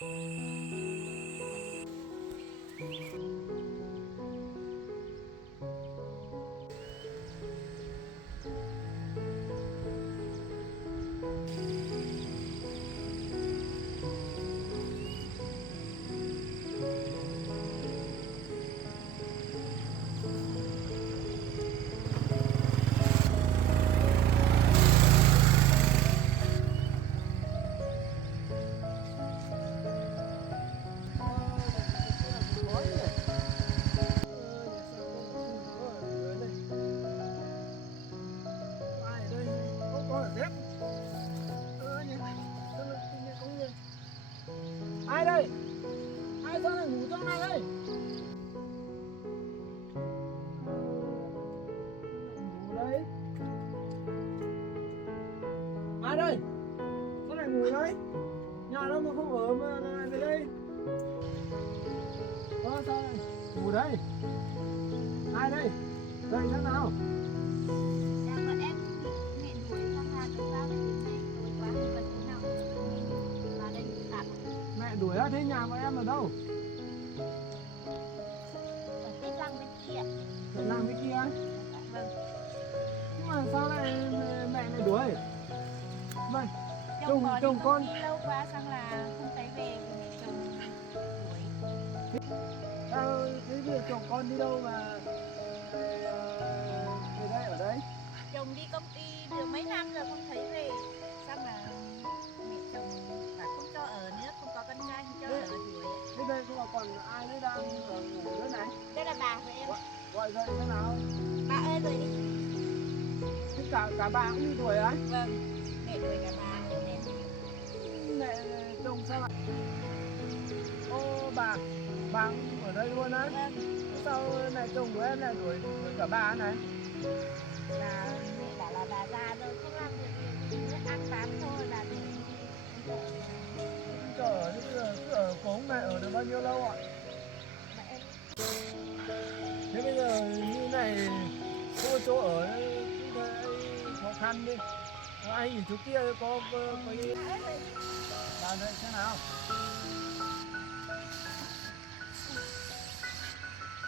Ai đây? Ai sao lại ngủ trong này đây? Ngủ đây. Ai đây? Sao lại ngủ đây? Nhà đâu mà không ở mà lại về đây? Sao lại ngủ đây? Ai đây? Dậy thế nào? Dạ bọn em mẹ đuổi sang nhà được ra thì mẹ đuổi quá thì cần thế nào mình vào đây tạm Mẹ đuổi á, thế nhà bọn em ở đâu? ở cái răng bên kia. Ở làng bên kia ấy. Vâng. Nhưng mà sao lại mẹ lại đuổi? Vậy Chồng chồng con đi lâu quá sang là không thấy về thì mẹ chồng đuổi. sao thế việc chồng con đi đâu mà về đây ở đây? Chồng đi công ty được mấy năm rồi không thấy về, xong là mẹ chồng bảo không cho ở nữa, không có con trai không cho ở đuổi. Thế đây không còn ai nữa đang ở ngủ nữa này? Đây là bà của em. Gọi dậy thế nào? Bà ơi rồi đi. Thế cả bà cũng đi đuổi á? Vâng, mẹ đuổi cả bà em đi. Mẹ chồng sao lại? Ô bà cũng ở đây luôn á? Vâng, Sao mẹ chồng của em lại đuổi cả bà này? là mẹ bảo là bà già rồi không làm được gì nữa, ăn bám thôi bà đuổi. Chờ ở thế bây giờ cứ ở cống này ở được bao nhiêu lâu ạ? Mà em Thế bây giờ như này không có chỗ ở cũng thấy khó khăn đi. Anh ở chỗ kia có cái làm đây thế nào?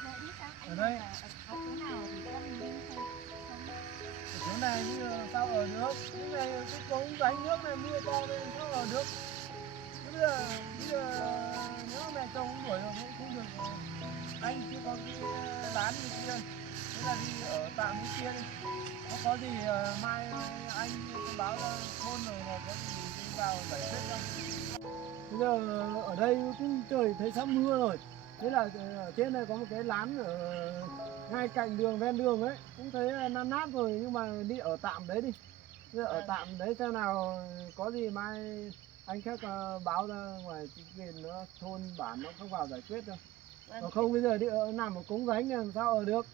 mẹ biết sao anh Ở đây. là ở chỗ nào thì con mình thôi. Ở chỗ này bây giờ sao ở được? Cái này cái cống rãnh nước này mưa to lên sao ở được? Thế bây giờ nếu mà mẹ chồng cũng đuổi rồi cũng không được. Anh chưa có cái lán gì kia. Thế là đi ở tạm cái kia đi. Nó có gì mai anh báo ra thôn rồi là có gì đi vào giải quyết cho. Bây giờ ở đây cũng trời thấy sắp mưa rồi. Thế là ở trên này có một cái lán ở ngay cạnh đường ven đường ấy, cũng thấy nát nát rồi nhưng mà đi ở tạm đấy đi. Bây giờ ở tạm đấy xem nào có gì mai anh khác báo ra ngoài chính quyền nó thôn bản nó không vào giải quyết đâu. Còn không bây giờ đi ở nằm ở cống rãnh này làm sao ở được.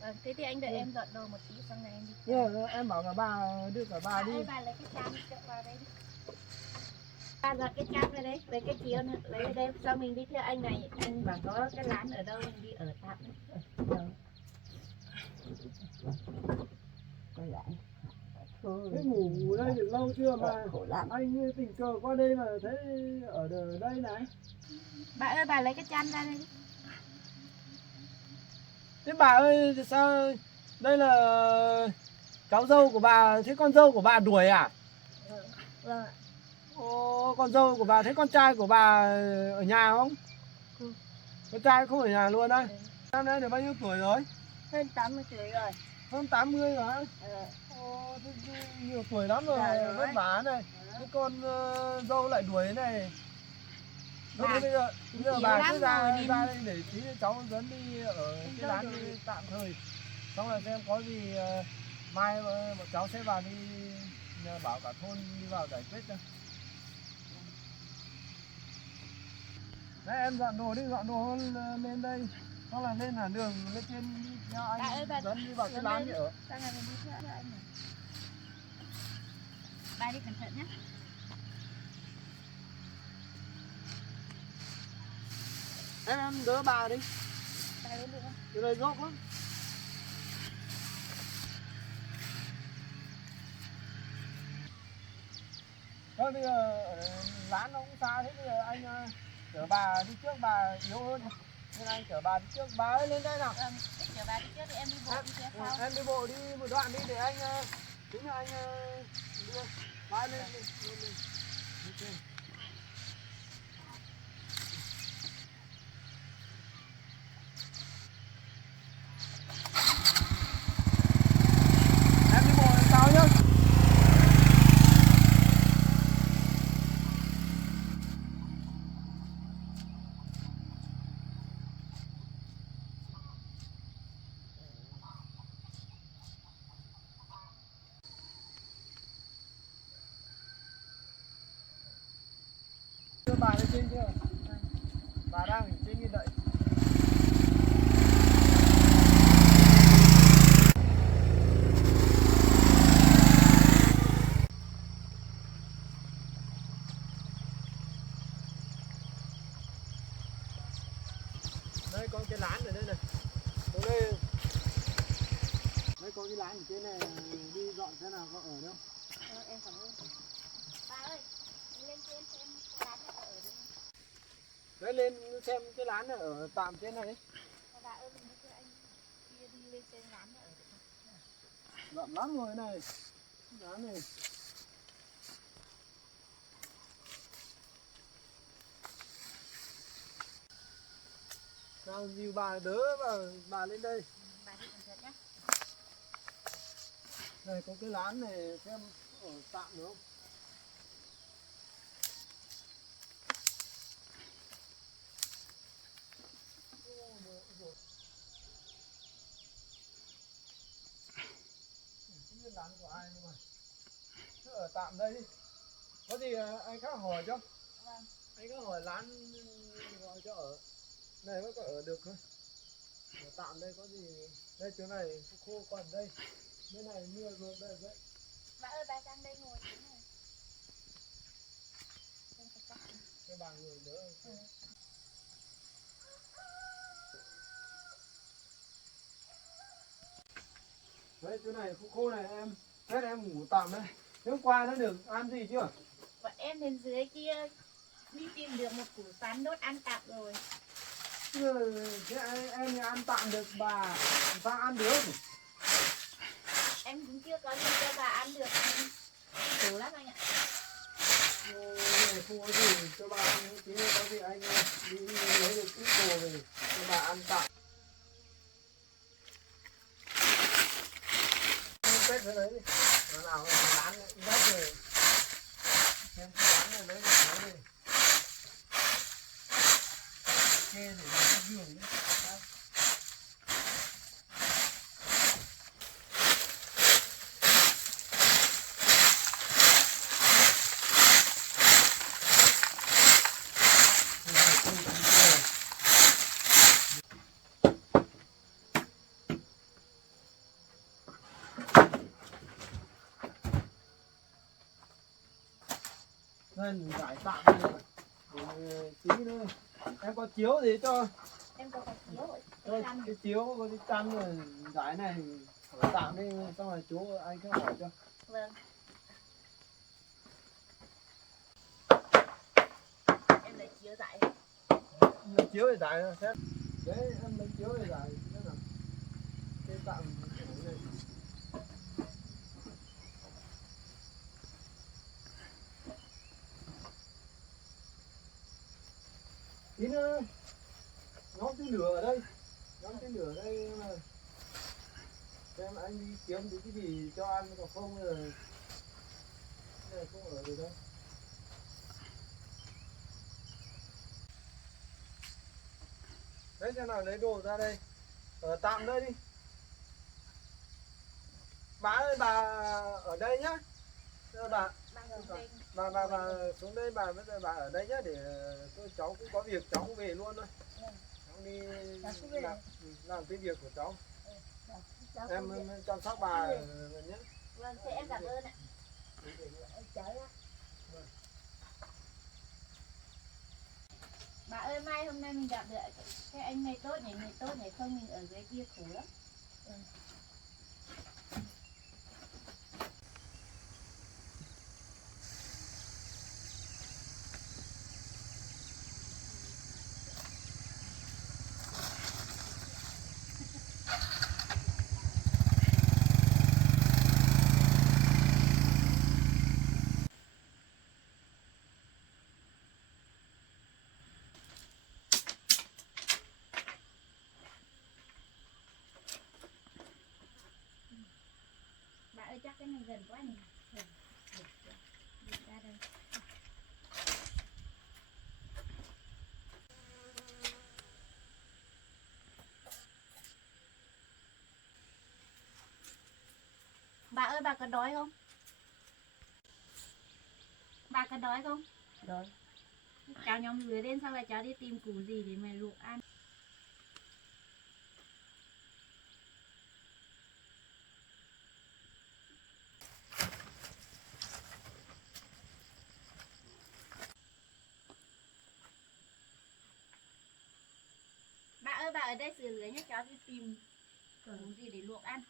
Vâng, thế thì anh đợi em dọn đồ một tí xong này em đi. Em bảo cả bà đưa cả bà đi. Ơi, bà lấy cái chăn chợ vào đây đi. Bà dọn cái chăn ra đấy, lấy cái chiếu nữa, lấy ở đây cho mình đi theo anh này. Anh bảo có cái lán ở đâu mình đi ở tạm. Thế ngủ đây được lâu chưa mà anh tình cờ qua đây mà thấy ở đây này. Bà ơi, bà lấy cái chăn ra đây đi. Thế bà ơi sao đây là cháu dâu của bà, thế con dâu của bà đuổi à? Vâng. Ồ, con dâu của bà, thế con trai của bà ở nhà không? Ừ. Con trai không ở nhà luôn á? Năm nay được bao nhiêu tuổi rồi? Hơn 80 tuổi rồi. Hơn 80 rồi hả? Ồ, thế nhiều tuổi lắm rồi, vất vả này. Thế con dâu lại đuổi thế này. Thế bây giờ bà cứ ra đây để tí cháu dẫn đi ở cái lán đi tạm thời. Xong là xem có gì mai bọn cháu sẽ vào đi nhờ bảo cả thôn đi vào giải quyết cho. Đấy em dọn đồ đi, dọn đồ lên đây. Xong là lên hẳn đường lên trên đi theo anh dẫn đi vào cái lán đi ở. Sang này mình đi theo anh này. Bà đi cẩn thận nhé. Em đỡ bà đi. Bà lên được không? Từ đây dốc lắm. Thôi bây giờ lán nó cũng xa thế, bây giờ anh chở bà đi trước, bà yếu hơn nên anh chở bà đi trước. Bà ơi lên đây nào. Chở bà đi trước thì em đi bộ đi phía sau. Em đi bộ đi một đoạn đi để anh tính là anh đưa bà lên lên lên lên. Okay. Em đi bộ làm sao nhá. Đưa bà lên trên chưa? Bà đang ở trên như đậy. Đây có cái lán ở đây này. Ở đây. Đây có cái lán ở trên này, đi dọn thế nào có ở đâu? Em cảm ơn. Bà ơi, lên trên xem lán nó ở được không? Đấy lên xem cái lán ở tạm trên này. Bà ơi, mình cho anh đi lên trên lán nó ở được không? Rộng lắm rồi này. Lán này. Nào dìu bà đỡ bà lên đây. Bà đi cẩn thận nhé. Đây có cái lán này xem ở tạm được không? Không biết lán của ai nhưng mà cứ ở tạm đây đi. Có gì anh khác hỏi cho. Vâng. Anh có hỏi lán gọi cho ở. Này có ở được không? Ở tạm đây có gì. Đây chỗ này khô còn đây. Bên này mưa rồi đây đấy. Bà ơi, bà sang đây ngồi thế này. Cho bà ngồi đỡ. Đấy chỗ này khô này em. Hết em ngủ tạm đây. Hôm qua đã được ăn gì chưa? Bọn em lên dưới kia đi tìm được một củ sắn đốt ăn tạm rồi. Thế em thì ăn tạm được bà sao ăn được? Em cũng chưa có gì cho bà ăn được. Khổ lắm anh ạ. Không có gì cho bà ăn, tí nữa có gì anh đi lấy được ít đồ về cho bà ăn tạm. Quét cái đấy đi. Nó nào bán đất rồi. Xem cái bán này lấy được cái này. Kê để làm cái giường đấy. Đây mình giải tạm đây này. Tí nữa em có chiếu gì cho Em có chiếu rồi. cái chiếu có cái chăn rồi giải này ở tạm đi xong rồi chú anh cứ hỏi cho. Vâng. Em lấy chiếu giải. Lấy chiếu để giải rồi xét. Đấy em lấy chiếu để giải thế nào. Cái tạm ở đây. Tí nữa nhóm tí lửa ở đây, nhóm tí lửa ở đây mà xem anh đi kiếm cái gì cho ăn còn không rồi này không ở được đâu. Đấy xem nào lấy đồ ra đây ở tạm đây đi. Bà ơi bà ở đây nhá. Bà xuống đây bà bây giờ bà ở đây nhá để tôi cháu cũng có việc cháu cũng về luôn thôi. Cháu đi làm cái việc của cháu. Em chăm sóc bà nhé. Vâng, thế em cảm ơn ạ. Bà ơi, mai hôm nay mình gặp được cái anh này tốt này, người tốt này, không mình ở dưới kia khổ lắm. này gần quá nhỉ. Đi ra đây. Bà ơi, bà có đói không? Bà có đói không? Đói. Cháu nhóm dưới lên xong rồi cháu đi tìm củ gì để mà luộc ăn. Bà ơi, bà ở đây sửa lửa nhé, cháu đi tìm củ gì để luộc ăn.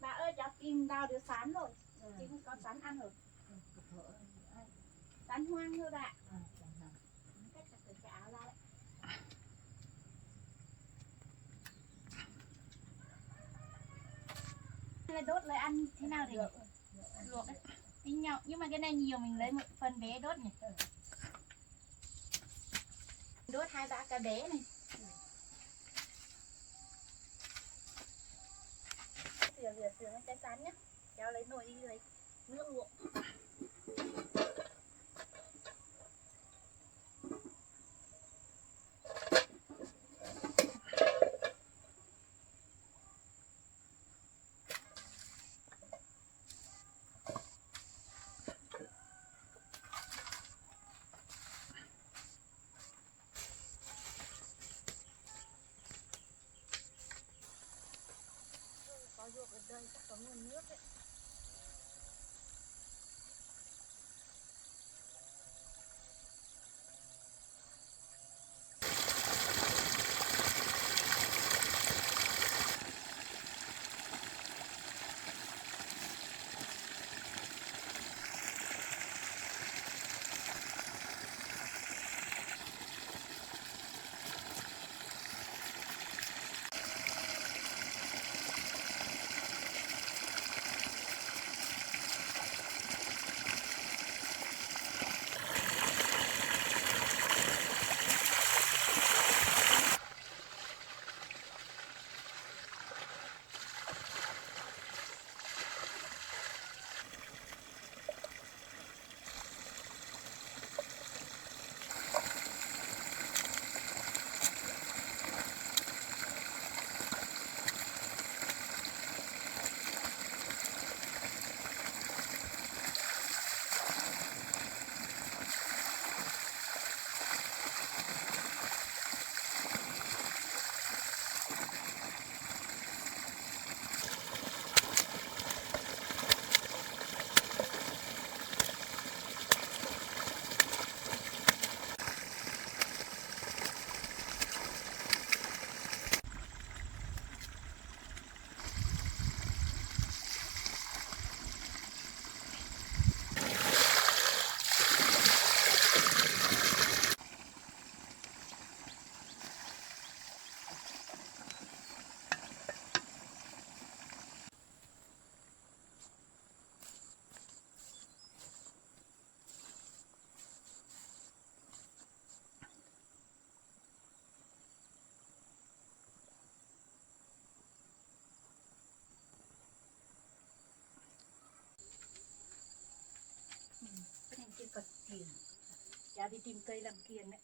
Bà ơi, cháu tìm đào được sắn rồi. Tìm có sắn ăn rồi. Sắn hoang thôi bà. Cách là phải cái áo ra đấy. Là đốt lấy ăn thế nào thì luộc đấy. Tính nhau, nhưng mà cái này nhiều mình lấy một phần bé đốt nhỉ. Đốt 2-3 cái bé này. Sửa cái sắn nhá. Cháu lấy nồi đi lấy nước luộc. Có ruộng ở đây chắc có nguồn nước đấy. cháu đi tìm cây làm kiềng đấy.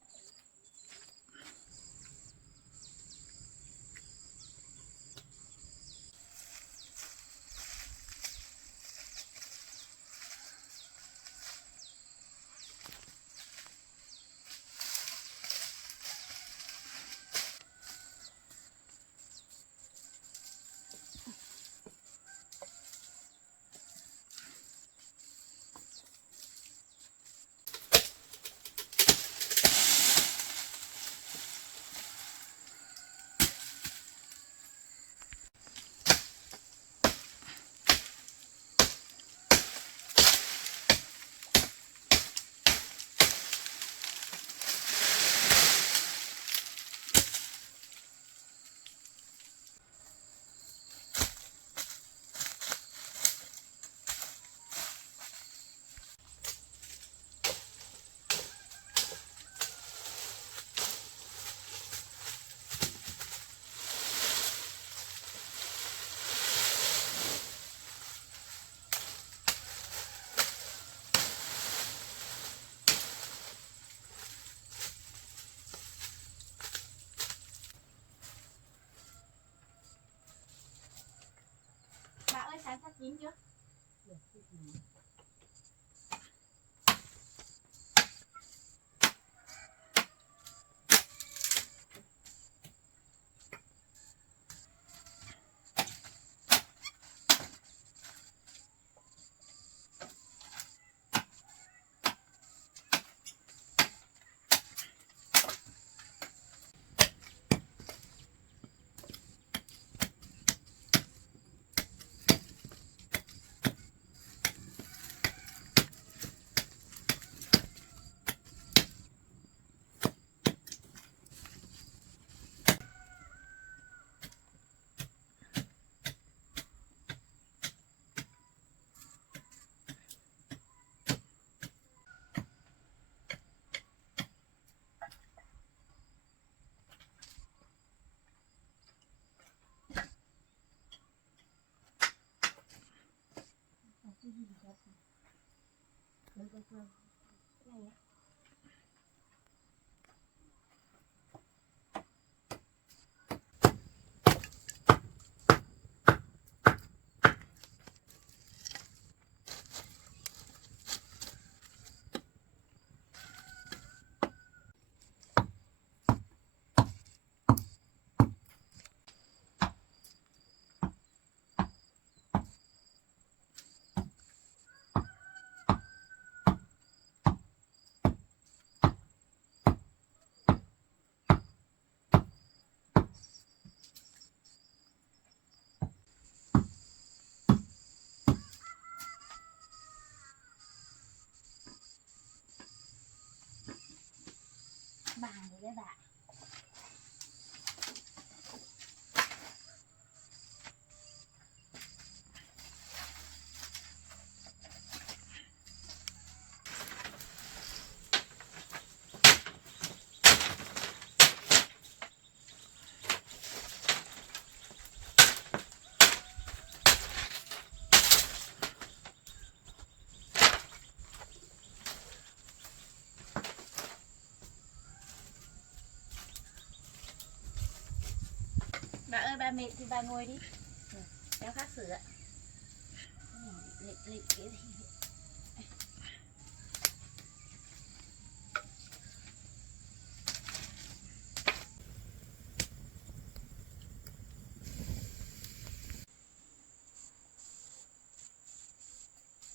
Bà ơi sáng sắp chín chưa? Cái này á. Bà này đấy bà. Bà ơi bà mệt thì bà ngồi đi. Cháu khác sửa ạ. Lịch cái gì.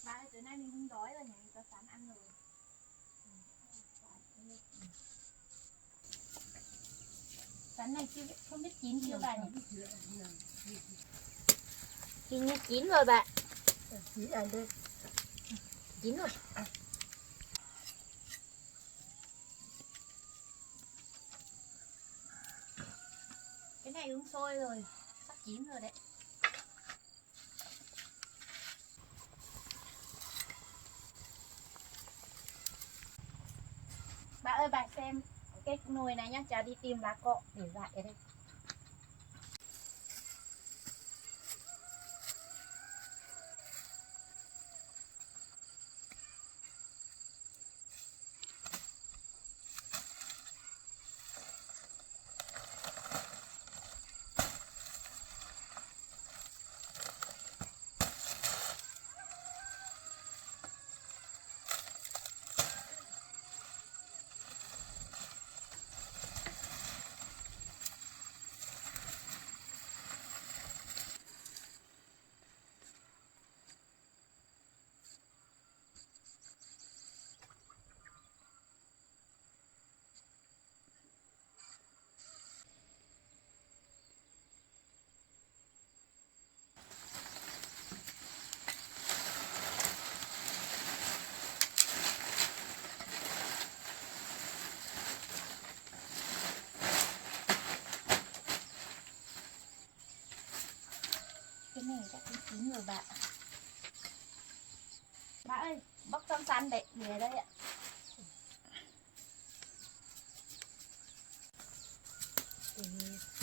Bà ơi tối nay mình không đói rồi nhỉ, mình có sẵn ăn rồi. Sắn này chưa không biết chín chưa bà nhỉ? Hình như chín rồi bà. Chín ăn đây. Chín rồi. Cái này uống sôi rồi, sắp chín rồi đấy. Bà ơi bà xem cái nồi này nhá, cháu đi tìm lá cọ để dại ở đây.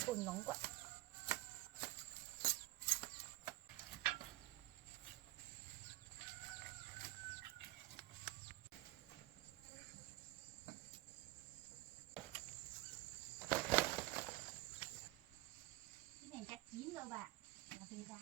Ôi nóng quá. Cái này chắc chín rồi bạn. Là về ra.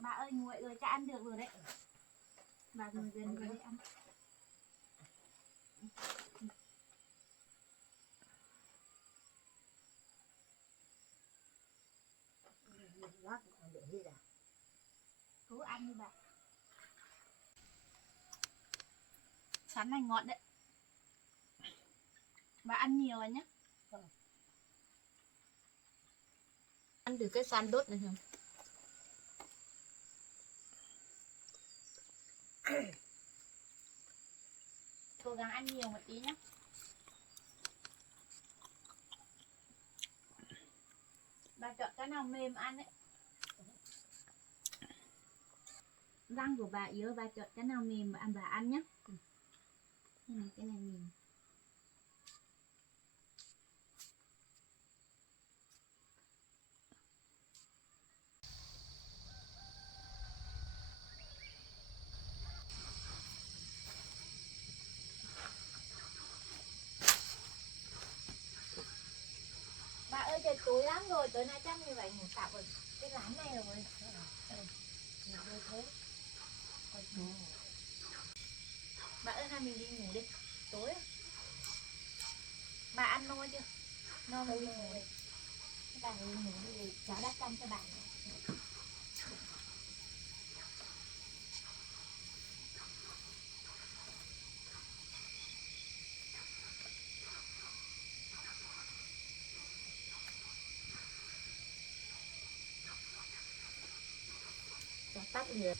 Bà ơi nguội rồi, cha ăn được rồi đấy. Bà ngồi gần rồi đấy ăn. Cố ăn đi bà. Sắn này ngọt đấy. Bà ăn nhiều rồi nhé. Ăn được cái sán đốt này không? Cố gắng ăn nhiều một tí nhé. Bà chọn cái nào mềm ăn ấy. Răng của bà yếu, bà chọn cái nào mềm bà ăn nhé. Cái này mềm. Bà ơi trời tối lắm rồi, tối nay chắc như vậy ngủ tạm ở cái lán này rồi. Ngủ đây thế. Bà ơi hai mình đi ngủ đi. Tối á. Bà ăn no chưa? No rồi đi ngủ đi. Bà đi ngủ đi, cháu đã canh cho bà. Tắt lửa.